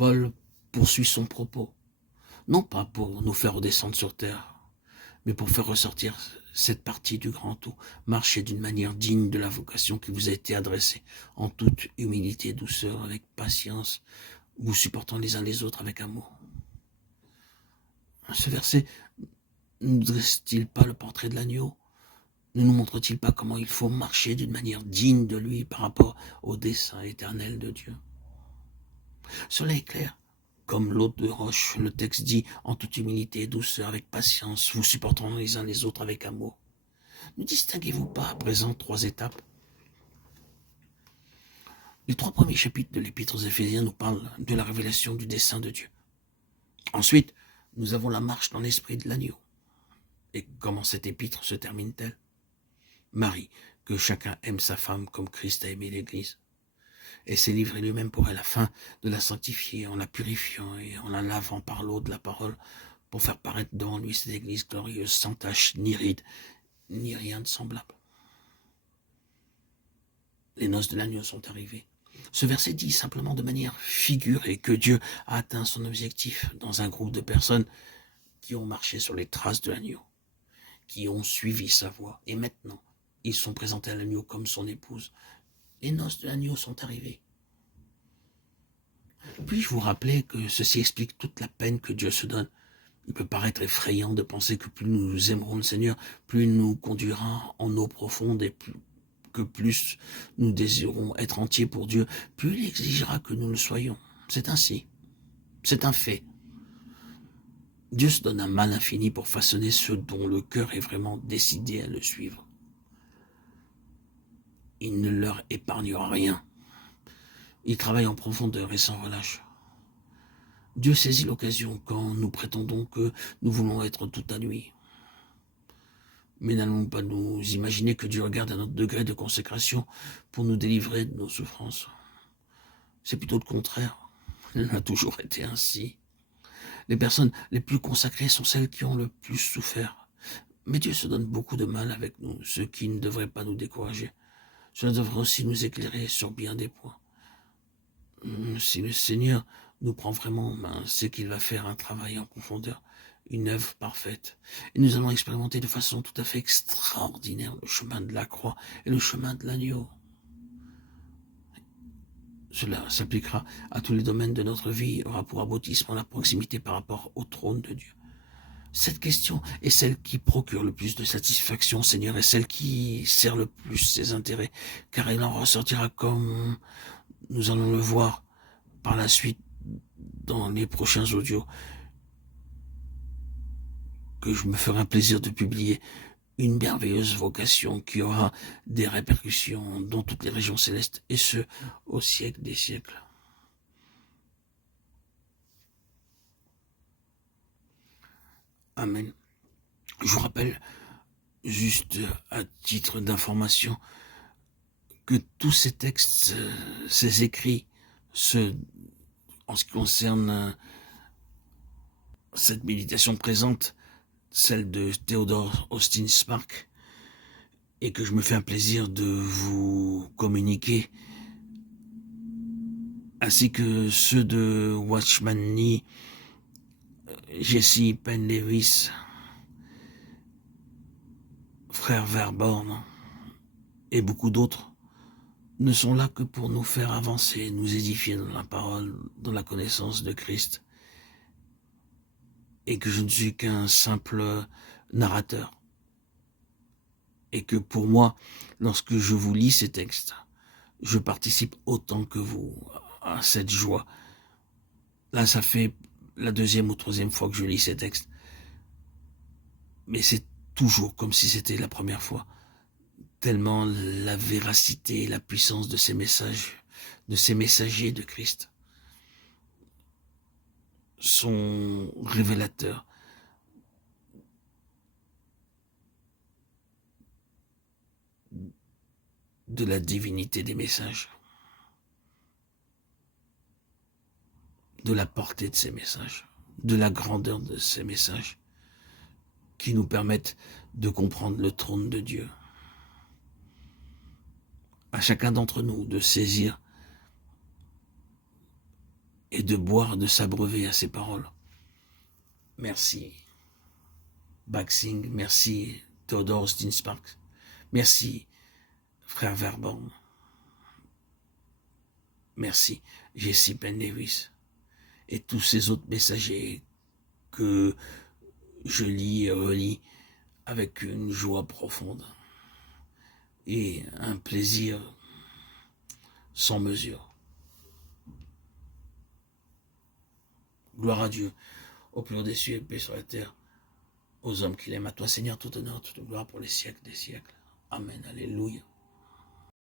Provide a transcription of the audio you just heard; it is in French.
Paul poursuit son propos, non pas pour nous faire redescendre sur terre, mais pour faire ressortir cette partie du grand tout, marcher d'une manière digne de la vocation qui vous a été adressée, en toute humilité et douceur, avec patience, vous supportant les uns les autres avec amour. Ce verset ne nous dresse-t-il pas le portrait de l'agneau? Ne nous montre-t-il pas comment il faut marcher d'une manière digne de lui par rapport au dessein éternel de Dieu? Cela est clair. Comme l'hôte de roche, le texte dit, en toute humilité et douceur, avec patience, vous supportant les uns les autres avec amour. Ne distinguez-vous pas à présent 3 étapes? Les 3 premiers chapitres de l'Épître aux Éphésiens nous parlent de la révélation du dessein de Dieu. Ensuite, nous avons la marche dans l'esprit de l'agneau. Et comment cette épître se termine-t-elle? Marie, que chacun aime sa femme comme Christ a aimé l'Église, et s'est livré lui-même pour elle afin de la sanctifier en la purifiant et en la lavant par l'eau de la parole pour faire paraître devant lui cette Église glorieuse, sans tache, ni ride, ni rien de semblable. Les noces de l'agneau sont arrivées. Ce verset dit simplement de manière figurée que Dieu a atteint son objectif dans un groupe de personnes qui ont marché sur les traces de l'agneau, qui ont suivi sa voie, et maintenant, ils sont présentés à l'agneau comme son épouse. Les noces de l'agneau sont arrivées. Puis-je vous rappeler que ceci explique toute la peine que Dieu se donne? Il peut paraître effrayant de penser que plus nous aimerons le Seigneur, plus il nous conduira en eau profonde et plus nous désirons être entiers pour Dieu, plus il exigera que nous le soyons. C'est ainsi. C'est un fait. Dieu se donne un mal infini pour façonner ceux dont le cœur est vraiment décidé à le suivre. Il ne leur épargnera rien. Il travaille en profondeur et sans relâche. Dieu saisit l'occasion quand nous prétendons que nous voulons être tout à lui. Mais n'allons pas nous imaginer que Dieu regarde à notre degré de consécration pour nous délivrer de nos souffrances. C'est plutôt le contraire. Il a toujours été ainsi. Les personnes les plus consacrées sont celles qui ont le plus souffert. Mais Dieu se donne beaucoup de mal avec nous, ce qui ne devrait pas nous décourager. Cela devrait aussi nous éclairer sur bien des points. Si le Seigneur nous prend vraiment en main, c'est qu'il va faire un travail en profondeur, une œuvre parfaite. Et nous allons expérimenter de façon tout à fait extraordinaire le chemin de la croix et le chemin de l'agneau. Cela s'appliquera à tous les domaines de notre vie et aura pour aboutissement la proximité par rapport au trône de Dieu. Cette question est celle qui procure le plus de satisfaction, Seigneur, et celle qui sert le plus ses intérêts, car il en ressortira comme nous allons le voir par la suite dans les prochains audios que je me ferai un plaisir de publier, une merveilleuse vocation qui aura des répercussions dans toutes les régions célestes, et ce, au siècle des siècles. Amen. Je vous rappelle, juste à titre d'information, que tous ces textes, ces écrits, en ce qui concerne cette méditation présente, celle de Theodore Austin Spark, et que je me fais un plaisir de vous communiquer, ainsi que ceux de Watchman Nee, Jesse Penn-Lewis, frère Verborn et beaucoup d'autres, ne sont là que pour nous faire avancer, nous édifier dans la parole, dans la connaissance de Christ, et que je ne suis qu'un simple narrateur. Et que pour moi, lorsque je vous lis ces textes, je participe autant que vous à cette joie. Là, ça fait la 2e ou 3e fois que je lis ces textes. Mais c'est toujours comme si c'était la première fois. Tellement la véracité et la puissance de ces messages, de ces messagers de Christ, sont révélateurs de la divinité des messages, de la portée de ces messages, de la grandeur de ces messages, qui nous permettent de comprendre le trône de Dieu. À chacun d'entre nous de saisir et de boire, de s'abreuver à ses paroles. Merci, Baxing, merci, Theodore Stinsparks, merci, frère Verborn, merci, Jesse Penn Lewis, et tous ces autres messagers que je lis et relis avec une joie profonde et un plaisir sans mesure. Gloire à Dieu, au plus haut des cieux et paix sur la terre, aux hommes qu'il aime. À toi, Seigneur, tout honneur, toute gloire pour les siècles des siècles. Amen, alléluia.